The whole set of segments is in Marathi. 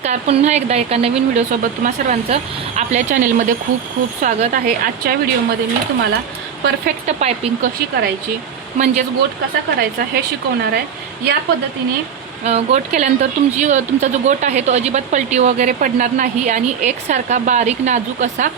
नमस्कार, पुन्हा एकदा एका नवीन व्हिडिओसोबत तुम्हा सर्वांचं आपल्या चॅनलमध्ये खूप खूप स्वागत आहे। आजच्या व्हिडिओमध्ये मी तुम्हाला परफेक्ट पायपिंग कशी करायची म्हणजेच गोट कसा करायचा हे शिकवणार आहे। या पद्धतीने गोट केल्यानंतर तुमचा जो गोट आहे तो अजिबात पलटी वगैरे पडणार नाही आणि एकसारखा बारीक नाजूक असा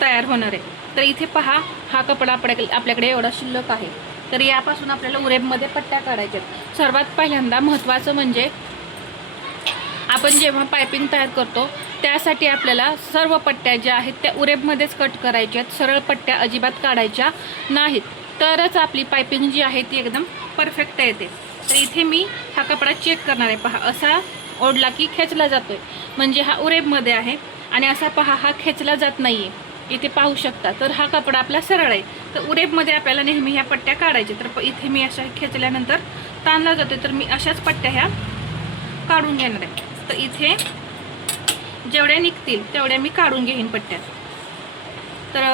तयार होणार आहे। तर इथे पहा, हा कपडा आपल्याकडे एवढा शिल्लक आहे। तर यापासून आपल्याला उरेबमध्ये पट्ट्या काढायच्या आहेत। सर्वात पहिल्यांदा महत्त्वाचं म्हणजे आपण जेव्हा पायपिंग तयार करतो त्यासाठी आपल्याला सर्व पट्ट्या ज्या आहेत त्या उरेबमध्येच कट करायच्या आहेत। सरळ पट्ट्या अजिबात काढायच्या नाहीत, तरच आपली पायपिंग जी आहे ती एकदम परफेक्ट येते। तर इथे मी हा कपडा चेक करणार आहे। पहा, असा ओढला की खेचला जातोय म्हणजे हा उरेबमध्ये आहे आणि असा पहा हा खेचला जात नाहीये, इथे पाहू शकता। तर हा कपडा आपला सरळ आहे। तर उरेबमध्ये आपल्याला नेहमी ह्या पट्ट्या काढायच्या। तर इथे मी अशा खेचल्यानंतर ताणला जातोय, तर मी अशाच पट्ट्या ह्या काढून घेणार आहे। तर इथे जेवढ्या निघतील तेवढ्या मी काढून घेईन पट्ट्या। तर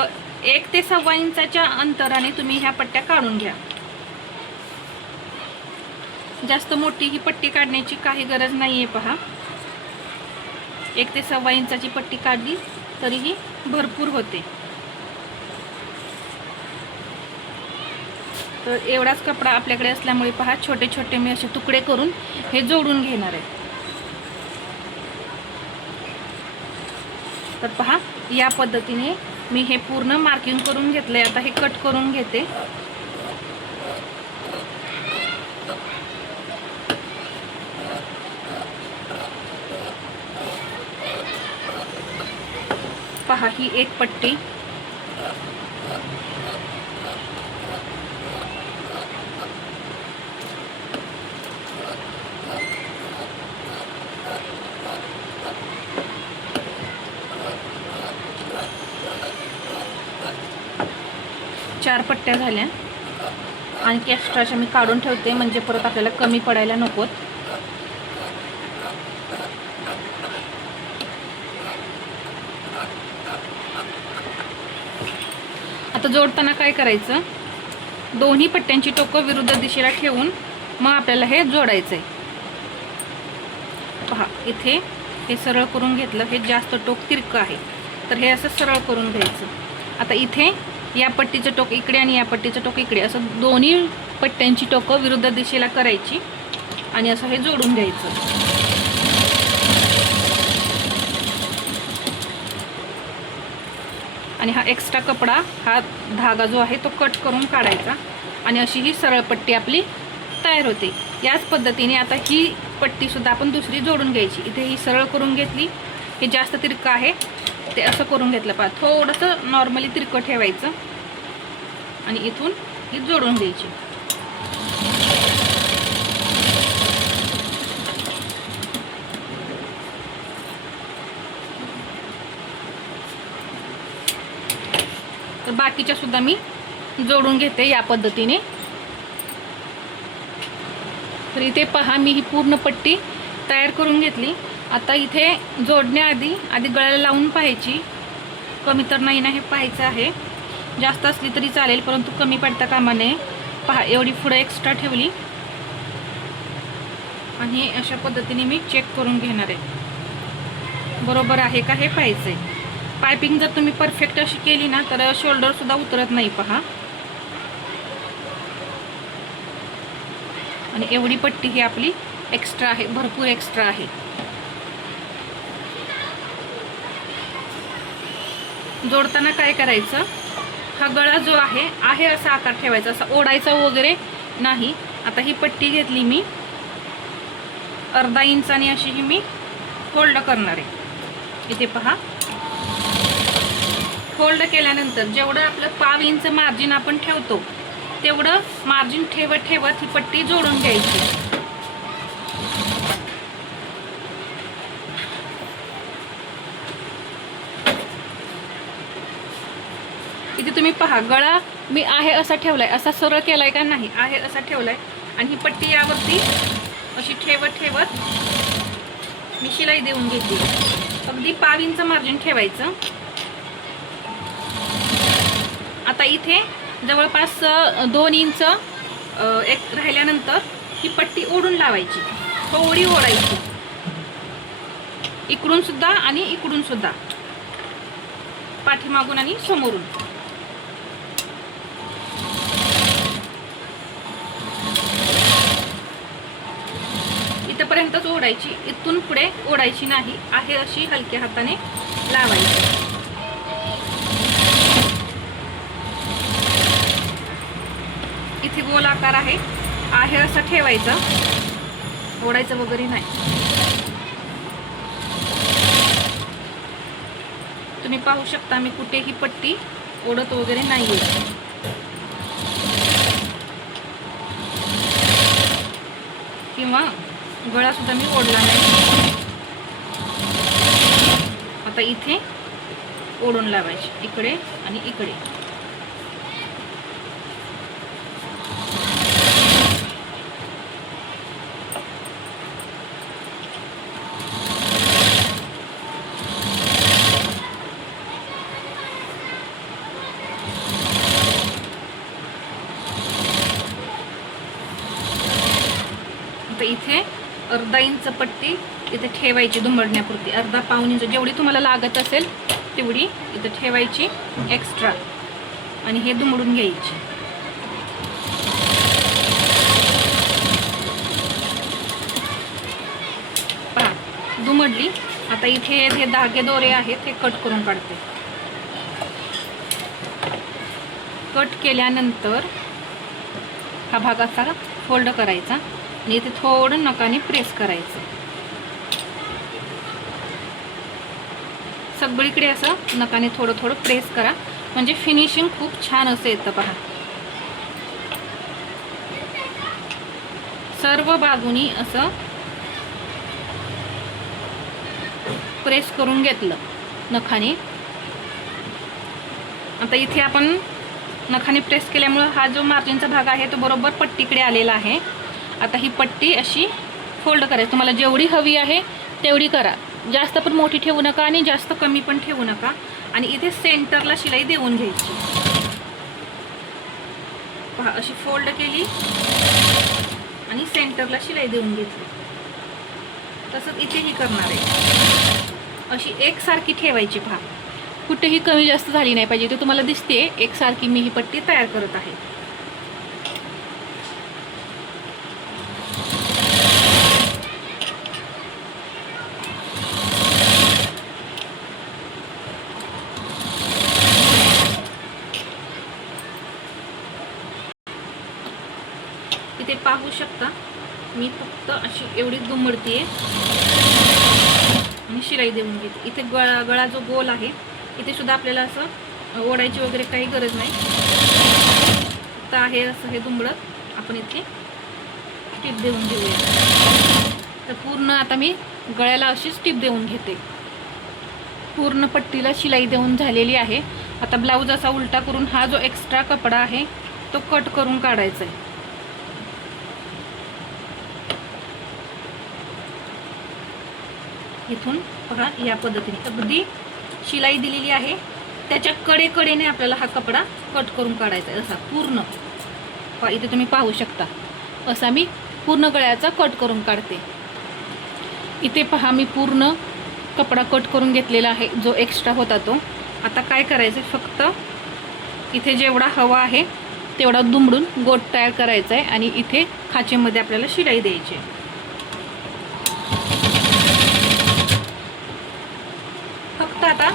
1 ते 1.25 इंचाच्या अंतराने तुम्ही ह्या पट्ट्या काढून घ्या। जास्त मोठी ही पट्टी काढण्याची काही गरज नाहीये। पहा, 1 ते 1.25 इंचाची पट्टी काढली तरीही भरपूर होते। तर एवढाच कपडा आपल्याकडे असल्यामुळे पहा, छोटे छोटे मी असे तुकडे करून हे जोडून घेणार आहे। तर पहा, या पद्धतीने मी हे पूर्ण मार्किंग करून घेतलंय। आता हे कट करून घेते। पहा, ही एक पट्टी, चार पट्ट्या झाल्या। आणखी एक्स्ट्राच्या मी काढून ठेवते म्हणजे परत आपल्याला कमी पडायला नकोत। आता जोडताना काय करायचं, दोन्ही पट्ट्यांची टोकं विरुद्ध दिशेला ठेवून मग आपल्याला हे जोडायचंय। पहा, इथे हे सरळ करून घेतलं, हे जास्त टोक तिरकं आहे तर हे असं सरळ करून घ्यायचं। आता इथे या पट्टीचं टोक इकडे आणि या पट्टीचं टोक इकडे, असं दोन्ही पट्ट्यांची टोकं विरुद्ध दिशेला करायची आणि असं हे जोडून घ्यायचं। आणि हा एक्स्ट्रा कपडा, हा धागा जो आहे तो कट करून काढायचा आणि अशी ही सरळ पट्टी आपली तयार होते। याच पद्धतीने आता ही पट्टी सुद्धा आपण दुसरी जोडून घ्यायची। इथे ही सरळ करून घेतली, हे जास्त तिरकं आहे ते असं करून घेतलं। पहा, थोडंसं नॉर्मली तिरकं ठेवायचं आणि इथून ही जोडून द्यायची। तर बाकीच्या सुद्धा मी जोडून घेते या पद्धतीने। तर इथे पहा, मी ही पूर्ण पट्टी तयार करून घेतली। आता इथे जोडण्याआधी गळ्याला लावून पाहायची, कमी तर नाही ना हे पाहायचं आहे। जास्त असली तरी चालेल परंतु कमी पडता कामा नये। पहा, एवढी पुढे एक्स्ट्रा ठेवली आणि अशा पद्धतीने मी चेक करून घेणार आहे बरोबर आहे का हे पाहायचंय। पायपिंग जर तुम्ही परफेक्ट अशी केली ना तर शोल्डर सुद्धा उतरत नाही। पहा, आणि एवढी पट्टी ही आपली एक्स्ट्रा आहे, भरपूर एक्स्ट्रा आहे। जोडताना काय करायचं, हा गळा जो आहे असा आकार ठेवायचा, असा ओढायचा वगैरे नाही। आता ही पट्टी घेतली मी, अर्धा इंचाने अशी ही मी फोल्ड करणार आहे। इथे पहा, फोल्ड केल्यानंतर जेवढं आपलं 1.25 इंच मार्जिन आपण ठेवतो तेवढं मार्जिन ठेवत ही पट्टी जोडून घ्यायची। इथे तुम्ही पहा, गळा मी आहे असा ठेवलाय, असा सरळ केलाय का नाही, आहे असा ठेवलाय आणि ही पट्टी यावरती अशी ठेवत मी शिलाई देऊन घेतली। अगदी 1.25 इंच मार्जिन ठेवायचं। आता इथे जवळपास 2 इंच एक राहिल्यानंतर ही पट्टी ओढून लावायची, थोडी ओढायची इकडून सुद्धा आणि इकडून सुद्धा, पाठीमागून आणि समोरून. इथपर्यंतच ओढायची, इथून पुढे ओढायची नाही. आहे अशी हलक्या हाताने लावायची. इथे गोल आकार आहे असं ठेवायचं, ओढायचं वगैरे नाही. तुम्ही पाहू शकता मी कुठेही पट्टी ओढत वगैरे नाहीये. किंवा गळा सुद्धा मी ओढला नाही. आता इथे ओढून लावायची, इकडे आणि इकडे. इथे अर्धा इंच पट्टी इथे ठेवायची दुमडण्यापुरती. अर्धा पाऊण इंच जेवढी तुम्हाला लागत असेल तेवढी इथे ठेवायची एक्स्ट्रा आणि हे दुमडून घ्यायची. पहा दुमडली. आता इथे हे धागे दोरे आहेत हे कट करून काढते. कट केल्यानंतर हा भाग असा फोल्ड करायचा आणि इथे थोडं नखाने प्रेस करायचं. सगळीकडे असं नखाने थोडं थोडं प्रेस करा, म्हणजे फिनिशिंग खूप छान असं येतं. पहा सर्व बाजूनी असं प्रेस करून घेतलं नखाने. आता इथे आपण नखाने प्रेस केल्यामुळं हा जो मार्जिनचा भाग आहे तो बरोबर पट्टीकडे आलेला आहे. आता ही पट्टी अशी फोल्ड करायची. तुम्हाला जेवढी हवी आहे तेवढी करा. जास्त पण मोठी ठेवू नका आणि जास्त कमी पण ठेवू नका. आणि इथे सेंटरला शिलाई देऊन घ्यायची. पहा अशी फोल्ड केली आणि सेंटरला शिलाई देऊन घेतली. तसंच इथेही करणार आहे. अशी एकसारखी ठेवायची. पहा कुठेही कमी जास्त झाली नाही पाहिजे. ते तुम्हाला दिसते एकसारखी मी ही पट्टी तयार करत आहे. इथे पाहू शकता मी फक्त अशी एवढी दुमडतीये आणि शिलाई देऊन घेते. इथे गळा जो गोल आहे इथे सुद्धा आपल्याला असं ओढायची वगैरे काही गरज नाही. तर आहे असं हे दुमडत आपण इथे टिप देऊन घेऊया. तर पूर्ण आता मी गळ्याला अशीच टिप देऊन घेते. पूर्ण पट्टीला शिलाई देऊन झालेली आहे. आता ब्लाऊज असा उलटा करून हा जो एक्स्ट्रा कपडा आहे तो कट करून काढायचा आहे. इथून बघा या पद्धतीने अगदी शिलाई दिलेली आहे त्याच्या कडेने आपल्याला हा कपडा कट करून काढायचा आहे. असा पूर्ण इथे तुम्ही पाहू शकता असा मी पूर्ण गळ्याचा कट करून काढते. इथे पहा मी पूर्ण कपडा कट करून घेतलेला आहे जो एक्स्ट्रा होता तो. आता काय करायचं फक्त इथे जेवढा हवा आहे तेवढा दुमडून गोट तयार करायचा आहे आणि इथे खाचेमध्ये आपल्याला शिलाई द्यायची आहे. फक्त आता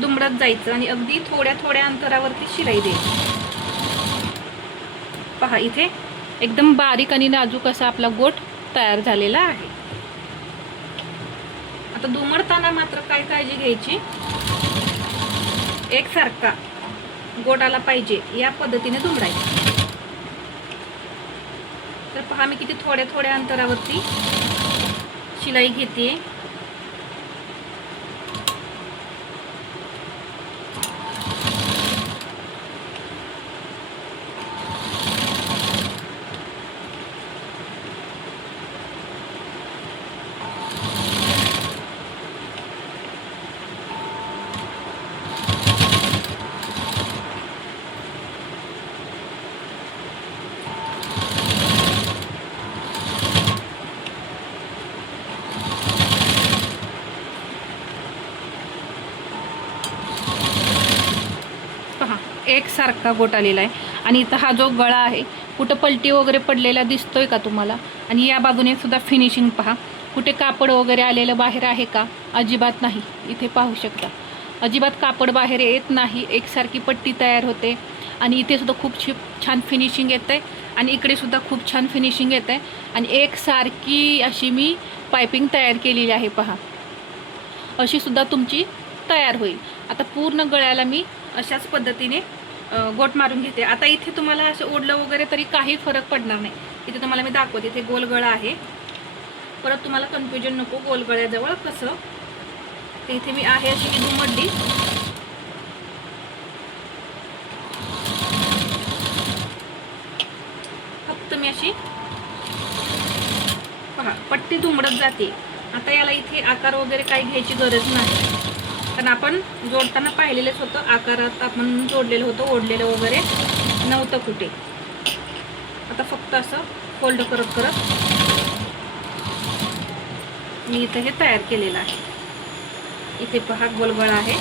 दुमडत जायचं आणि अगदी थोड्या थोड्या अंतरावरती शिलाई द्यायची. पहा इथे एकदम बारीक आणि नाजूक असा आपला गोट तयार झालेला आहे. आता दुमडताना मात्र काय काळजी घ्यायची, एकसारखा गोट आला पाहिजे या पद्धतीने दुमडायचं. तर पहा मी किती थोड्या थोड्या अंतरावरती शिलाई घेते. एकसारखा गोट आलेला आहे. आणि इथं हा जो गळा आहे कुठं पलटी वगैरे पडलेला दिसतोय का तुम्हाला? आणि या बाजूने सुद्धा फिनिशिंग पहा, कुठे कापड वगैरे आलेलं बाहेर आहे का? अजिबात नाही. इथे पाहू शकता अजिबात कापड बाहेर येत नाही, एकसारखी पट्टी तयार होते. आणि इथे सुद्धा खूप छान फिनिशिंग येतं आहे आणि इकडे सुद्धा खूप छान फिनिशिंग येतं आहे. आणि एकसारखी अशी मी पायपिंग तयार केलेली आहे पहा. अशी सुद्धा तुमची तयार होईल. आता पूर्ण गळ्याला मी अशाच पद्धतीने गोट मारून घेते. आता इथे तुम्हाला असं ओढलं वगैरे तरी काही फरक पडणार नाही. इथे तुम्हाला मी दाखवते, इथे गोल गळा आहे. परत तुम्हाला कन्फ्युजन नको गोल गळ्याजवळ कसं. तर इथे मी आहे अशी दुमडली. फक्त मी अशी पहा पट्टी दुमडत जाते. आता याला इथे आकार वगैरे काही घ्यायची गरज नाही, कारण आपण जोडताना पाहिलेलंच होतं. आकारात आपण जोडलेलं होतं, ओढलेलं वगैरे नव्हतं कुठे. आता फक्त असं फोल्ड करत करत मी इथं हे तयार केलेलं आहे. इथे पहा गोलगळा आहे.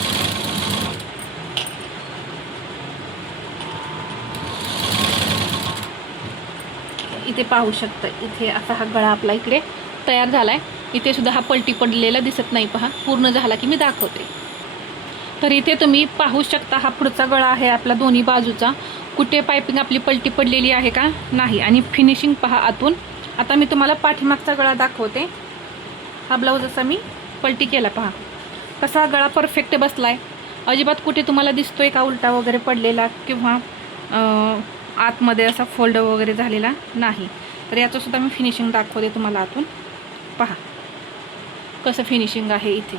इथे पाहू शकता, इथे असा हा गळा आपला इकडे तयार झाला आहे. इथे सुद्धा हा पलटी पडलेला दिसत नाही पहा. पूर्ण झाला की मी दाखवते. तर इथे तुम्ही पाहू शकता हा पुढचा गळा आहे आपला दोन्ही बाजूचा. कुठे पायपिंग आपली पलटी पडलेली आहे का? नाही. आणि फिनिशिंग पहा आतून. आता मी तुम्हाला पाठीमागचा गळा दाखवते. हा ब्लाऊज असा मी पलटी केला पहा, कसा गळा परफेक्ट बसला आहे. अजिबात कुठे तुम्हाला दिसतोय का उलटा वगैरे पडलेला किंवा आतमध्ये असा फोल्ड वगैरे झालेला नाही. तर याचं सुद्धा मी फिनिशिंग दाखवते तुम्हाला आतून. पहा कसं फिनिशिंग आहे. इथे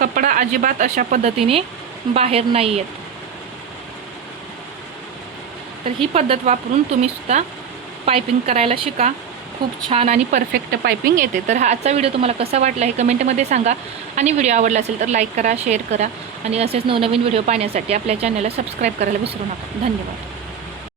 कपडा अजिबात अशा पद्धतीने बाहेर नाही येत. तर ही पद्धत वापरून तुम्ही सुद्धा पायपिंग करायला शिका. खूप छान आणि परफेक्ट पायपिंग येते. तर हा आजचा व्हिडिओ तुम्हाला कसा वाटला हे कमेंटमध्ये सांगा. आणि व्हिडिओ आवडला असेल तर लाईक करा, शेअर करा. आणि असेच नवनवीन व्हिडिओ पाहण्यासाठी आपल्या चॅनलला सबस्क्राईब करायला विसरू नका. धन्यवाद.